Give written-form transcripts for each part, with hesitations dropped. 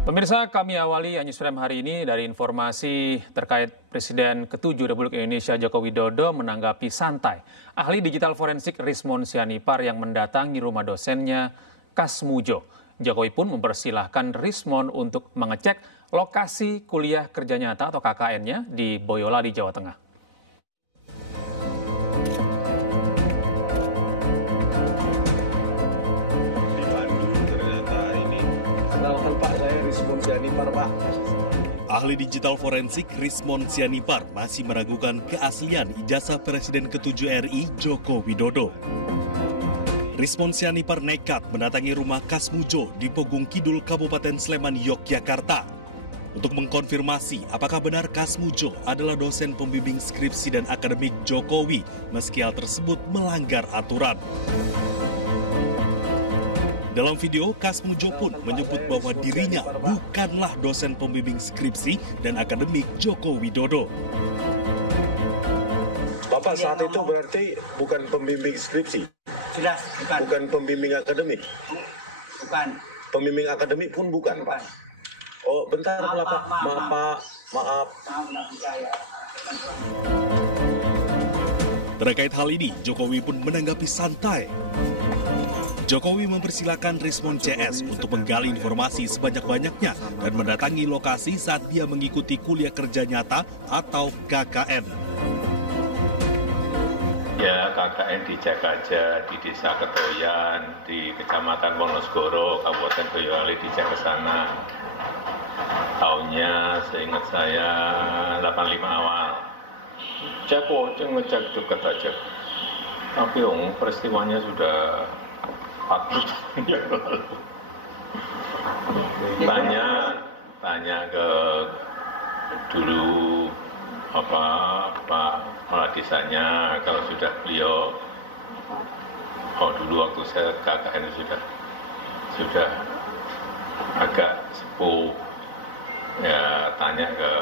Pemirsa, kami awali Newsroom hari ini dari informasi terkait Presiden ke-7 Republik Indonesia Joko Widodo menanggapi santai ahli digital forensik Rismon Sianipar yang mendatangi rumah dosennya Kasmujo. Jokowi pun mempersilahkan Rismon untuk mengecek lokasi kuliah kerja nyata atau KKN-nya di Boyolali, Jawa Tengah. Ahli digital forensik Rismon Sianipar masih meragukan keaslian ijazah Presiden ke-7 RI Joko Widodo. Rismon Sianipar nekat mendatangi rumah Kasmujo di Pogung Kidul, Kabupaten Sleman, Yogyakarta untuk mengkonfirmasi apakah benar Kasmujo adalah dosen pembimbing skripsi dan akademik Jokowi meski hal tersebut melanggar aturan. Dalam video, Kasmujo pun menyebut bahwa dirinya bukanlah dosen pembimbing skripsi dan akademik Joko Widodo. Bapak saat itu berarti bukan pembimbing skripsi? Jelas, bukan. Bukan pembimbing akademik? Bukan. Pembimbing akademik pun bukan, Pak? Oh, bentar, Pak. Maaf. Terkait hal ini, Jokowi pun menanggapi santai. Jokowi mempersilahkan Rismon CS untuk menggali informasi sebanyak-banyaknya dan mendatangi lokasi saat dia mengikuti kuliah kerja nyata atau KKN. Ya, KKN dicek aja di Desa Ketoyan, di Kecamatan Wonosgoro, Kabupaten Boyolali, dicek ke sana. Tahunnya seingat saya 85 awal. Cek kok, ngecek dekat aja. Tapi peristiwanya sudah 40 tahun yang lalu. Tanya ke dulu Pak kepala desanya, kalau sudah beliau dulu waktu saya KKN sudah agak sepuh, ya tanya ke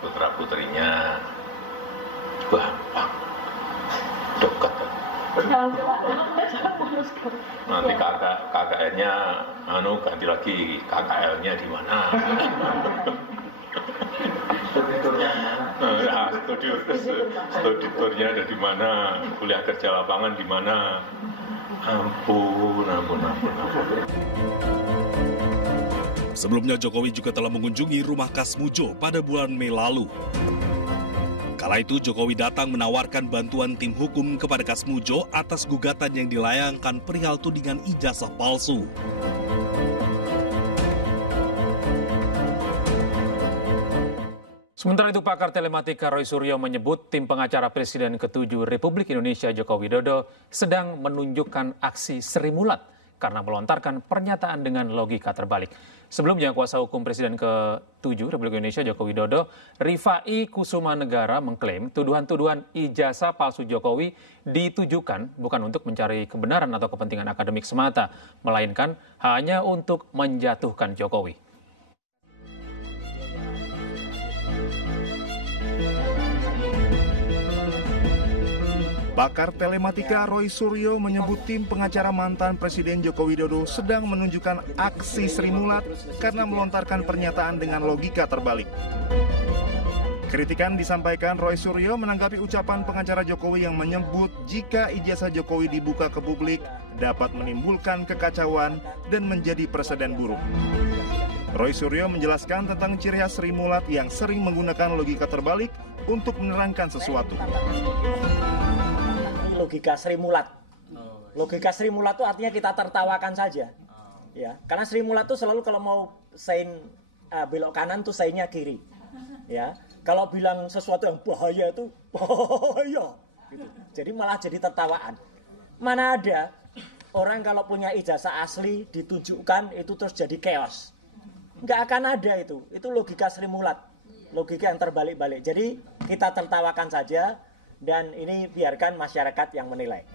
putra putrinya, gampang, dekat. Nanti KKN-nya ganti lagi, KKL-nya di mana? Studiturnya ada di mana? Kuliah kerja lapangan di mana? Ampun. Sebelumnya Jokowi juga telah mengunjungi rumah Kasmujo pada bulan Mei lalu. Kala itu Jokowi datang menawarkan bantuan tim hukum kepada Kasmujo atas gugatan yang dilayangkan perihal tudingan ijazah palsu. Sementara itu, pakar telematika Roy Suryo menyebut tim pengacara Presiden ke-7 Republik Indonesia Joko Widodo sedang menunjukkan aksi Sri Mulat karena melontarkan pernyataan dengan logika terbalik. Sebelumnya, kuasa hukum Presiden ke-7 Republik Indonesia Joko Widodo, Rifai Kusumanegara, mengklaim tuduhan-tuduhan ijazah palsu Jokowi ditujukan bukan untuk mencari kebenaran atau kepentingan akademik semata, melainkan hanya untuk menjatuhkan Jokowi. Pakar telematika Roy Suryo menyebut tim pengacara mantan Presiden Joko Widodo sedang menunjukkan aksi Sri Mulat karena melontarkan pernyataan dengan logika terbalik. Kritikan disampaikan Roy Suryo menanggapi ucapan pengacara Jokowi yang menyebut jika ijazah Jokowi dibuka ke publik dapat menimbulkan kekacauan dan menjadi preseden buruk. Roy Suryo menjelaskan tentang ciri khas Sri Mulat yang sering menggunakan logika terbalik untuk menerangkan sesuatu. Logika Sri Mulat. Logika Sri Mulat itu artinya kita tertawakan saja. Ya, karena Sri Mulat itu selalu kalau mau sein belok kanan tuh seinnya kiri. Ya, kalau bilang sesuatu yang bahaya itu bahaya. Gitu. Jadi malah jadi tertawaan. Mana ada orang kalau punya ijazah asli ditunjukkan itu terus jadi chaos. Nggak akan ada itu. Itu logika Sri Mulat. Logika yang terbalik-balik. Jadi kita tertawakan saja. Dan ini biarkan masyarakat yang menilai.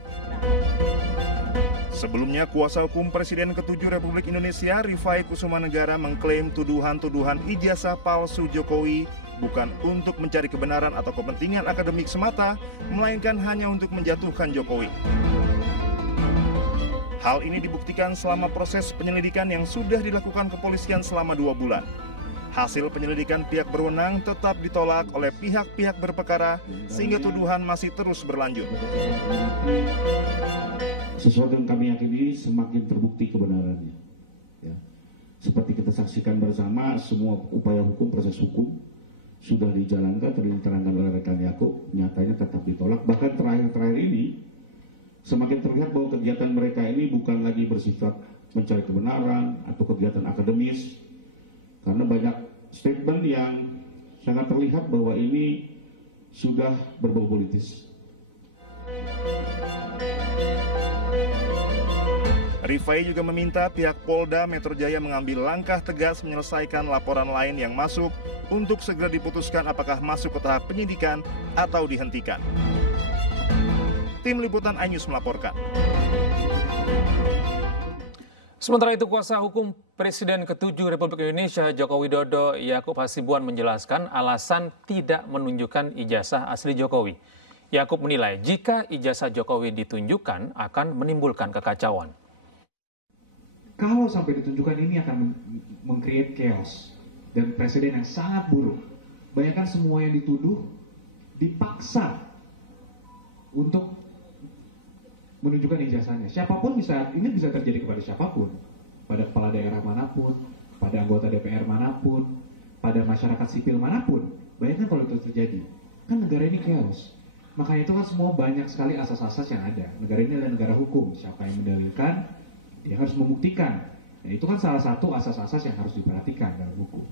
Sebelumnya, kuasa hukum Presiden ke-7 Republik Indonesia, Rifai Kusumanegara, mengklaim tuduhan-tuduhan ijazah palsu Jokowi bukan untuk mencari kebenaran atau kepentingan akademik semata, melainkan hanya untuk menjatuhkan Jokowi. Hal ini dibuktikan selama proses penyelidikan yang sudah dilakukan kepolisian selama 2 bulan. Hasil penyelidikan pihak berwenang tetap ditolak oleh pihak-pihak berperkara sehingga tuduhan masih terus berlanjut. Sesuatu yang kami yakini semakin terbukti kebenarannya. Ya. Seperti kita saksikan bersama, semua upaya hukum, proses hukum sudah dijalankan, diterangkan oleh rekan Yakub, nyatanya tetap ditolak. Bahkan terakhir-terakhir ini, semakin terlihat bahwa kegiatan mereka ini bukan lagi bersifat mencari kebenaran atau kegiatan akademis, karena banyak statement yang sangat terlihat bahwa ini sudah berbau politis. Rifai juga meminta pihak Polda Metro Jaya mengambil langkah tegas menyelesaikan laporan lain yang masuk untuk segera diputuskan apakah masuk ke tahap penyidikan atau dihentikan. Tim Liputan iNews melaporkan. Sementara itu, kuasa hukum Presiden ke-7 Republik Indonesia Joko Widodo, Yakub Hasibuan, menjelaskan alasan tidak menunjukkan ijazah asli Jokowi. Yakub menilai jika ijazah Jokowi ditunjukkan akan menimbulkan kekacauan. Kalau sampai ditunjukkan, ini akan meng-create chaos dan presiden yang sangat buruk. Bayangkan semua yang dituduh dipaksa untuk menunjukkan ijazahnya. Siapapun ini bisa terjadi kepada siapapun, pada kepala daerah manapun, pada anggota DPR manapun, pada masyarakat sipil manapun. Bayangkan kalau itu terjadi, kan negara ini chaos. Makanya itu kan semua banyak sekali asas-asas yang ada. Negara ini adalah negara hukum. Siapa yang mendalilkan, dia harus membuktikan. Dan itu kan salah satu asas-asas yang harus diperhatikan dalam hukum.